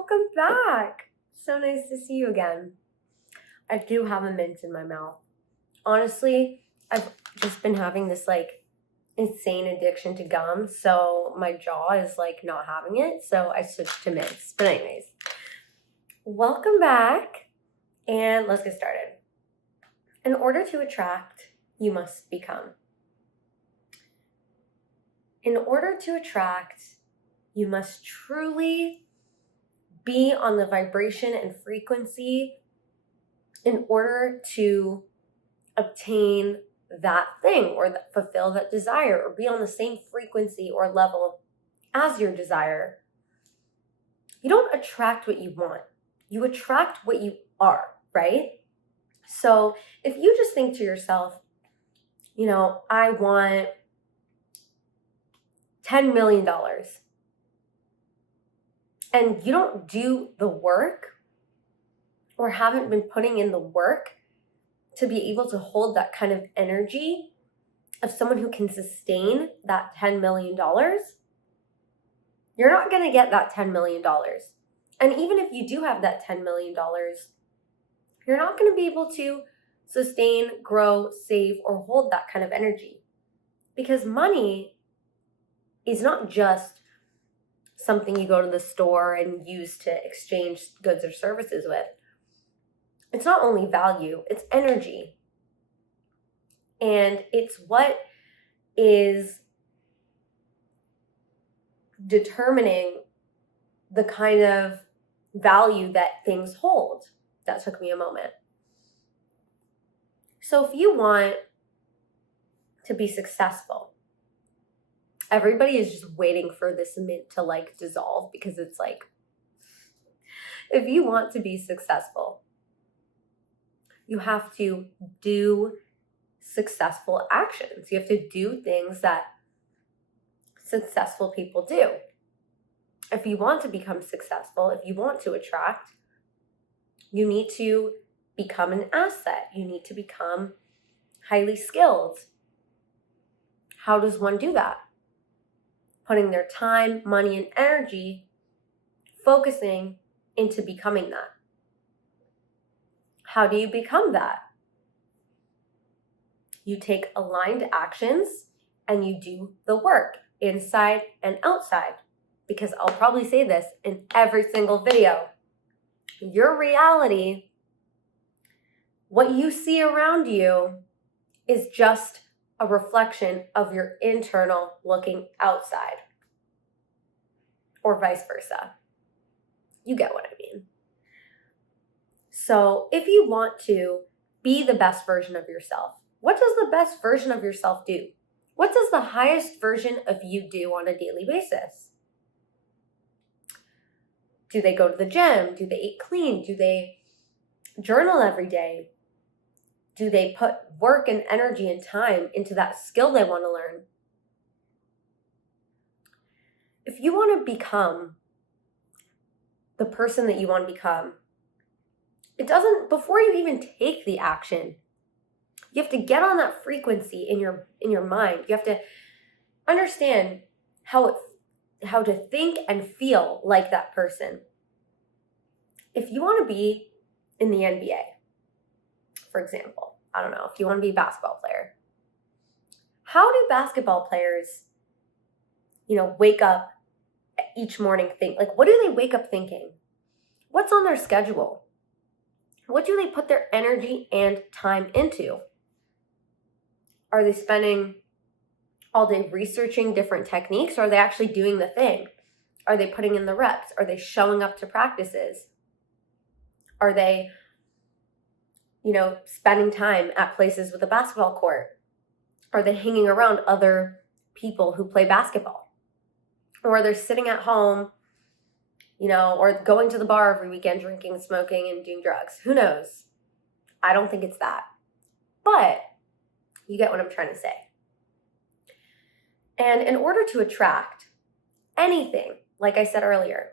welcome back. So nice to see you again. I do have a mint in my mouth. Honestly, I've just been having this insane addiction to gum, so my jaw is not having it, so I switched to mints. But anyways, welcome back, and let's get started. In order to attract, you must become. In order to attract, you must truly be on the vibration and frequency in order to obtain that thing or fulfill that desire or be on the same frequency or level as your desire. You don't attract what you want. You attract what you are, right? So if you just think to yourself, I want $10 million, and you don't do the work or haven't been putting in the work to be able to hold that kind of energy of someone who can sustain that $10 million, you're not going to get that $10 million. And even if you do have that $10 million, you're not going to be able to sustain, grow, save, or hold that kind of energy. Because money is not just something you go to the store and use to exchange goods or services with. It's not only value, it's energy. And it's what is determining the kind of value that things hold. That took me a moment. So if you want to be successful, everybody is just waiting for this mint to dissolve, because it's if you want to be successful, you have to do successful actions. You have to do things that successful people do. If you want to become successful, if you want to attract, you need to become an asset. You need to become highly skilled. How does one do that? Putting their time, money, and energy focusing into becoming that. How do you become that? You take aligned actions and you do the work inside and outside. Because I'll probably say this in every single video. Your reality, what you see around you, is just a reflection of your internal looking outside. Or vice versa. You get what I mean. So if you want to be the best version of yourself, what does the best version of yourself do? What does the highest version of you do on a daily basis? Do they go to the gym? Do they eat clean? Do they journal every day? Do they put work and energy and time into that skill they want to learn? If you want to become the person that you want to become, before you even take the action, you have to get on that frequency in your mind. You have to understand how to think and feel like that person. If you want to be in the NBA, for example, I don't know, if you want to be a basketball player, how do basketball players, wake up each morning what do they wake up thinking? What's on their schedule? What do they put their energy and time into? Are they spending all day researching different techniques, or are they actually doing the thing? Are they putting in the reps? Are they showing up to practices? Are they, spending time at places with a basketball court? Are they hanging around other people who play basketball? Or they're sitting at home, or going to the bar every weekend, drinking, smoking, and doing drugs? Who knows? I don't think it's that. But you get what I'm trying to say. And in order to attract anything, like I said earlier,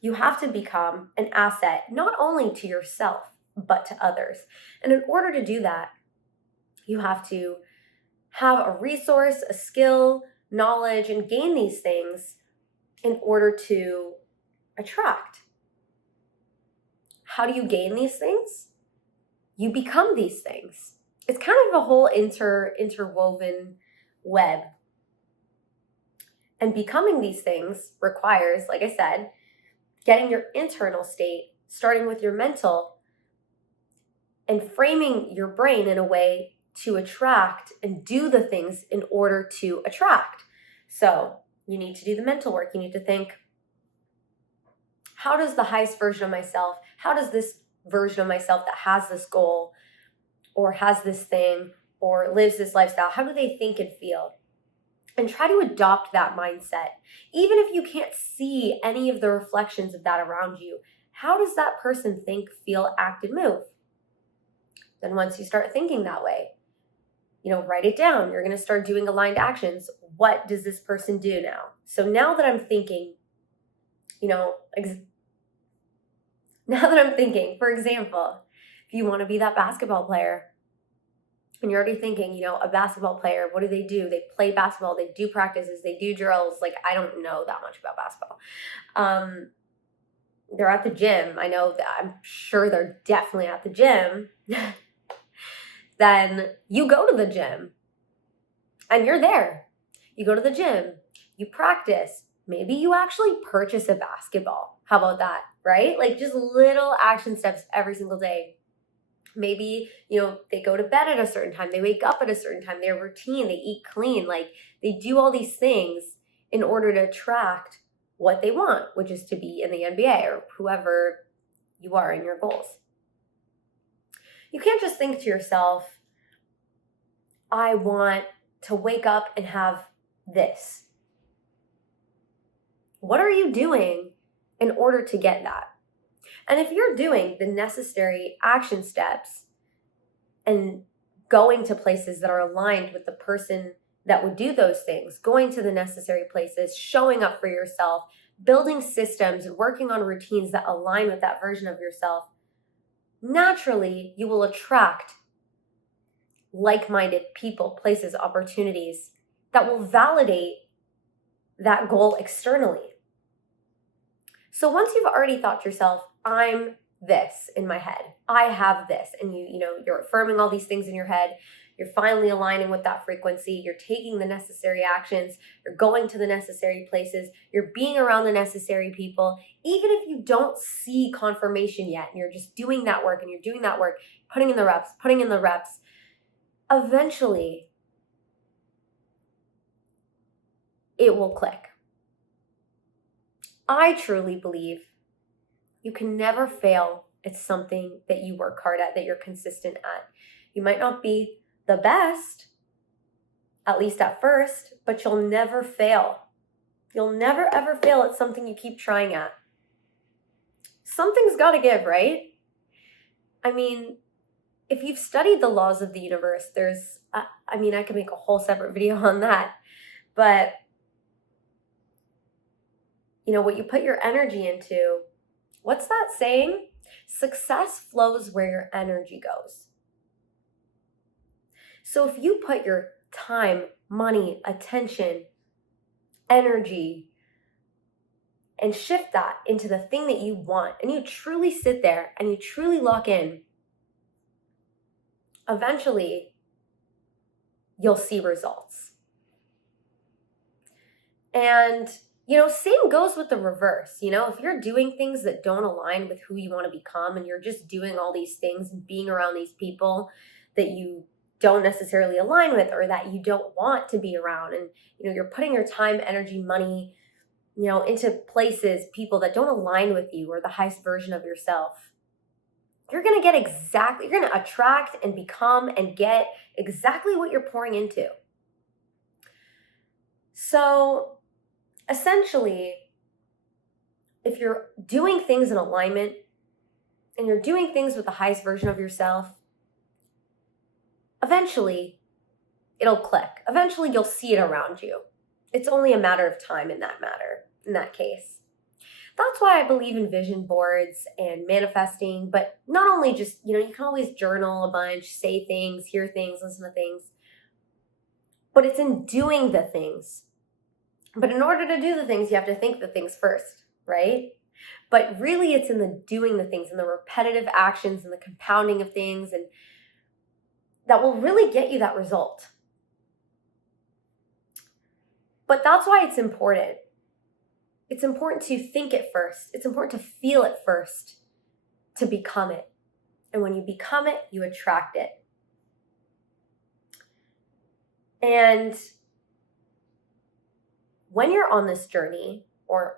you have to become an asset not only to yourself, but to others. And in order to do that, you have to have a resource, a skill, knowledge, and gain these things in order to attract. How do you gain these things? You become these things. It's kind of a whole interwoven web. And becoming these things requires, like I said, getting your internal state, starting with your mental, and framing your brain in a way to attract and do the things in order to attract. So you need to do the mental work. You need to think, how does the highest version of myself, how does this version of myself that has this goal or has this thing or lives this lifestyle, how do they think and feel? And try to adopt that mindset. Even if you can't see any of the reflections of that around you, how does that person think, feel, act, and move? Then once you start thinking that way, write it down. You're going to start doing aligned actions. What does this person do now? So now that I'm thinking, for example, if you want to be that basketball player, and you're already thinking, a basketball player, what do? They play basketball, they do practices, they do drills. Like, I don't know that much about basketball. They're at the gym. I'm sure they're definitely at the gym. Then you go to the gym and you're there. You go to the gym, you practice. Maybe you actually purchase a basketball. How about that, right? Like, just little action steps every single day. Maybe, they go to bed at a certain time. They wake up at a certain time. Their routine, they eat clean. Like, they do all these things in order to attract what they want, which is to be in the NBA or whoever you are in your goals. You can't just think to yourself, I want to wake up and have this. What are you doing in order to get that? And if you're doing the necessary action steps and going to places that are aligned with the person that would do those things, going to the necessary places, showing up for yourself, building systems, and working on routines that align with that version of yourself, naturally you will attract like-minded people, places, opportunities that will validate that goal externally. So once you've already thought to yourself, I'm this in my head, I have this, and you're affirming all these things in your head, you're finally aligning with that frequency, you're taking the necessary actions, you're going to the necessary places, you're being around the necessary people, even if you don't see confirmation yet, and you're just doing that work, putting in the reps, eventually it will click. I truly believe you can never fail at something that you work hard at, that you're consistent at. You might not be the best, at least at first, but you'll never fail. You'll never ever fail at something you keep trying at. Something's got to give, right? I mean, if you've studied the laws of the universe, I could make a whole separate video on that, but what you put your energy into, what's that saying? Success flows where your energy goes. So if you put your time, money, attention, energy, and shift that into the thing that you want, and you truly sit there and you truly lock in, eventually you'll see results. And same goes with the reverse. If you're doing things that don't align with who you want to become, and you're just doing all these things and being around these people that you don't necessarily align with, or that you don't want to be around, and you're putting your time, energy, money, into places, people that don't align with you or the highest version of yourself, you're going to attract and become and get exactly what you're pouring into. So essentially, if you're doing things in alignment and you're doing things with the highest version of yourself, eventually it'll click. Eventually you'll see it around you. It's only a matter of time in that case. That's why I believe in vision boards and manifesting, but not only just, you can always journal a bunch, say things, hear things, listen to things, but it's in doing the things. But in order to do the things, you have to think the things first, right? But really it's in the doing the things and the repetitive actions and the compounding of things, and that will really get you that result. But that's why it's important. It's important to think it first. It's important to feel it first to become it. And when you become it, you attract it. And when you're on this journey, or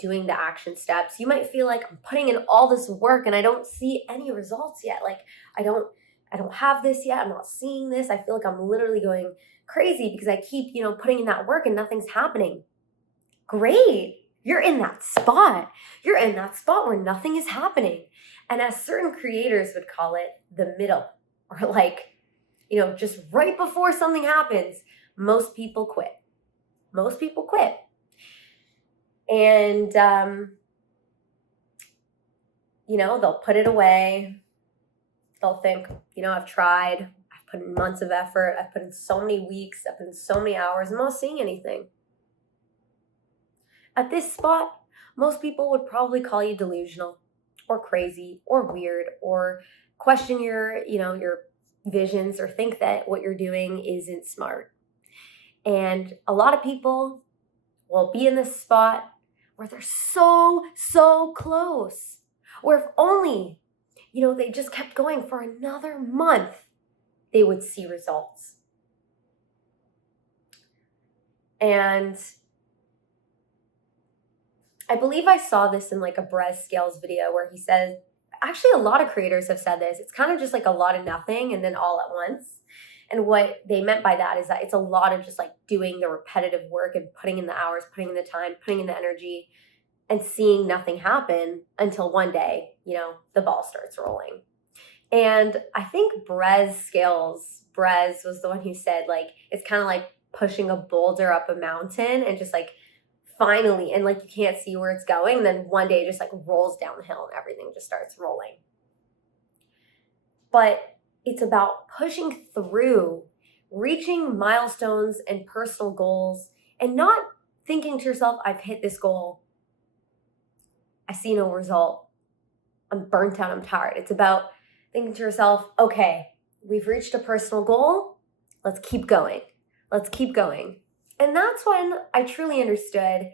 doing the action steps, you might feel like I'm putting in all this work and I don't see any results yet. Like I don't have this yet. I'm not seeing this. I feel like I'm literally going crazy because I keep, putting in that work and nothing's happening. Great. You're in that spot. You're in that spot where nothing is happening. And as certain creators would call it, the middle, or just right before something happens, most people quit. Most people quit. And, they'll put it away. They'll think, I've tried. I've put in months of effort. I've put in so many weeks. I've put in so many hours. I'm not seeing anything. At this spot, most people would probably call you delusional or crazy or weird, or question your visions, or think that what you're doing isn't smart. And a lot of people will be in this spot where they're so close, where if only, they just kept going for another month, they would see results. And I believe I saw this in like a Brez Scales video where he said, actually a lot of creators have said this, it's kind of just like a lot of nothing and then all at once. And what they meant by that is that it's a lot of just like doing the repetitive work and putting in the hours, putting in the time, putting in the energy, and seeing nothing happen until one day, the ball starts rolling. And I think Brez was the one who said, like, it's kind of like pushing a boulder up a mountain and just like finally, and like you can't see where it's going, and then one day it just like rolls downhill and everything just starts rolling. But it's about pushing through, reaching milestones and personal goals, and not thinking to yourself, I've hit this goal, I see no result, I'm burnt out, I'm tired. It's about thinking to yourself, okay, we've reached a personal goal, let's keep going. Let's keep going. And that's when I truly understood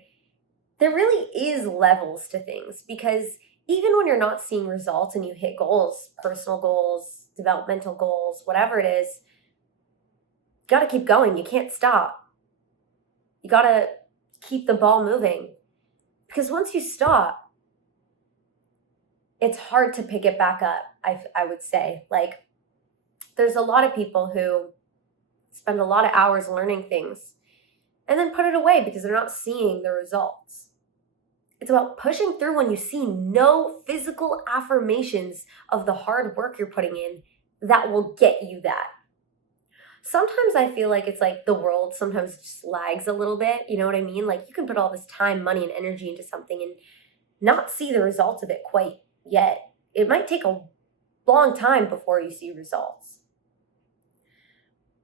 there really is levels to things, because even when you're not seeing results and you hit goals, personal goals, developmental goals, whatever it is, you got to keep going. You can't stop. You got to keep the ball moving, because once you stop, it's hard to pick it back up. I would say, like, there's a lot of people who spend a lot of hours learning things and then put it away because they're not seeing the results. It's about pushing through when you see no physical affirmations of the hard work you're putting in that will get you that. Sometimes I feel like it's like the world sometimes just lags a little bit. You know what I mean? Like, you can put all this time, money, and energy into something and not see the results of it quite yet. It might take a long time before you see results.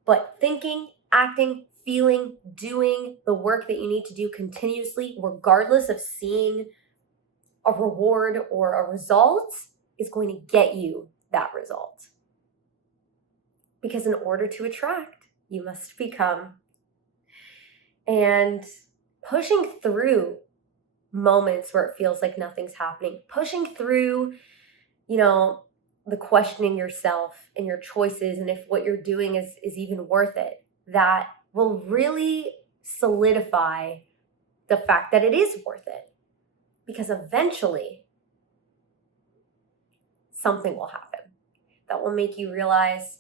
But thinking, acting, feeling, doing the work that you need to do continuously, regardless of seeing a reward or a result, is going to get you that result. Because in order to attract, you must become. And pushing through moments where it feels like nothing's happening, pushing through, the questioning yourself and your choices and if what you're doing is even worth it, that will really solidify the fact that it is worth it. Because eventually something will happen that will make you realize,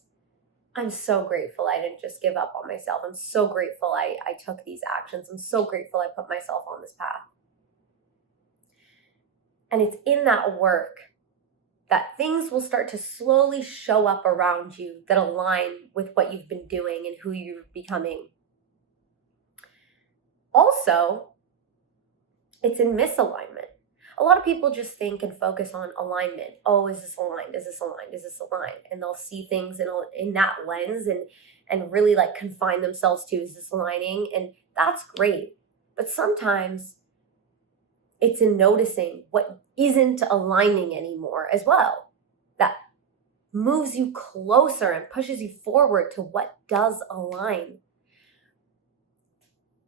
I'm so grateful I didn't just give up on myself. I'm so grateful I took these actions. I'm so grateful I put myself on this path. And it's in that work that things will start to slowly show up around you that align with what you've been doing and who you're becoming. Also, it's in misalignment. A lot of people just think and focus on alignment. Oh, is this aligned? Is this aligned? Is this aligned? And they'll see things in that lens and really like confine themselves to, is this aligning? And that's great. But sometimes It's in noticing what isn't aligning anymore as well. That moves you closer and pushes you forward to what does align.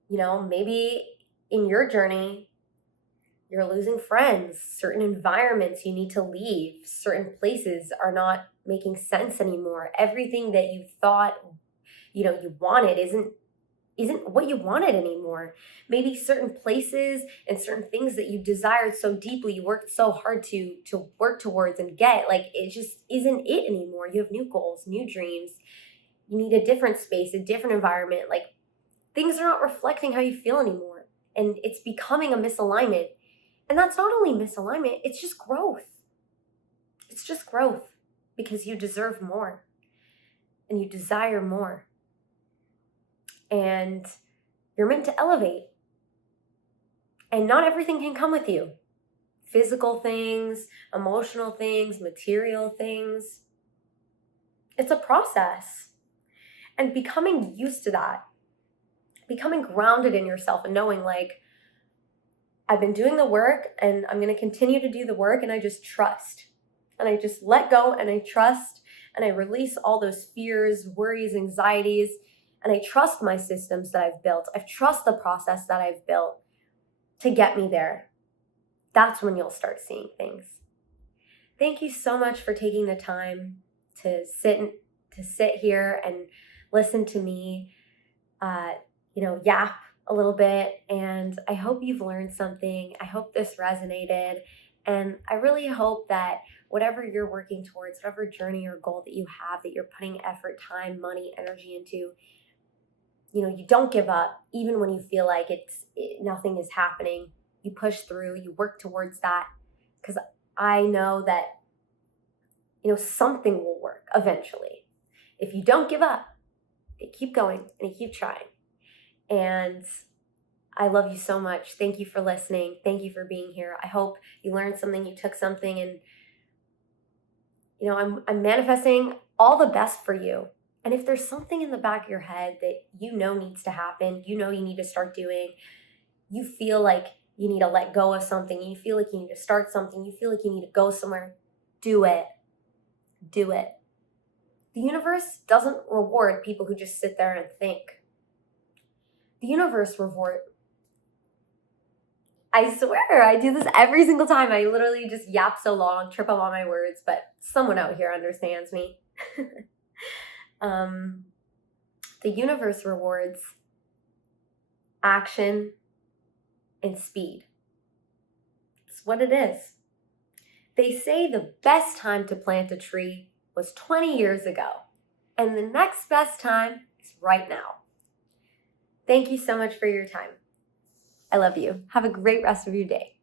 You know, maybe in your journey, you're losing friends, certain environments you need to leave, certain places are not making sense anymore. Everything that you thought, you know, you wanted isn't what you wanted anymore. Maybe certain places and certain things that you desired so deeply, you worked so hard to work towards and get, like it just isn't it anymore. You have new goals, new dreams. You need a different space, a different environment. Like things are not reflecting how you feel anymore. And it's becoming a misalignment. And that's not only misalignment, it's just growth. It's just growth because you deserve more and you desire more. And you're meant to elevate. And not everything can come with you. Physical things, emotional things, material things. It's a process. And becoming used to that, becoming grounded in yourself and knowing like, I've been doing the work and I'm going to continue to do the work, and I just trust. And I just let go and I trust and I release all those fears, worries, anxieties, and I trust my systems that I've built. I trust the process that I've built to get me there. That's when you'll start seeing things. Thank you so much for taking the time to sit here and listen to me, yap a little bit. And I hope you've learned something. I hope this resonated. And I really hope that whatever you're working towards, whatever journey or goal that you have, that you're putting effort, time, money, energy into, you don't give up even when you feel like nothing is happening. You push through, you work towards that, because I know that, something will work eventually. If you don't give up, you keep going and you keep trying. And I love you so much. Thank you for listening. Thank you for being here. I hope you learned something, you took something, and, I'm manifesting all the best for you. And if there's something in the back of your head that needs to happen, you need to start doing, you feel like you need to let go of something, you feel like you need to start something, you feel like you need to go somewhere, do it. Do it. The universe doesn't reward people who just sit there and think. The universe I swear, I do this every single time. I literally just yap so long, trip up on my words, but someone out here understands me. The universe rewards action and speed. It's what it is. They say the best time to plant a tree was 20 years ago, and the next best time is right now. Thank you so much for your time. I love you. Have a great rest of your day.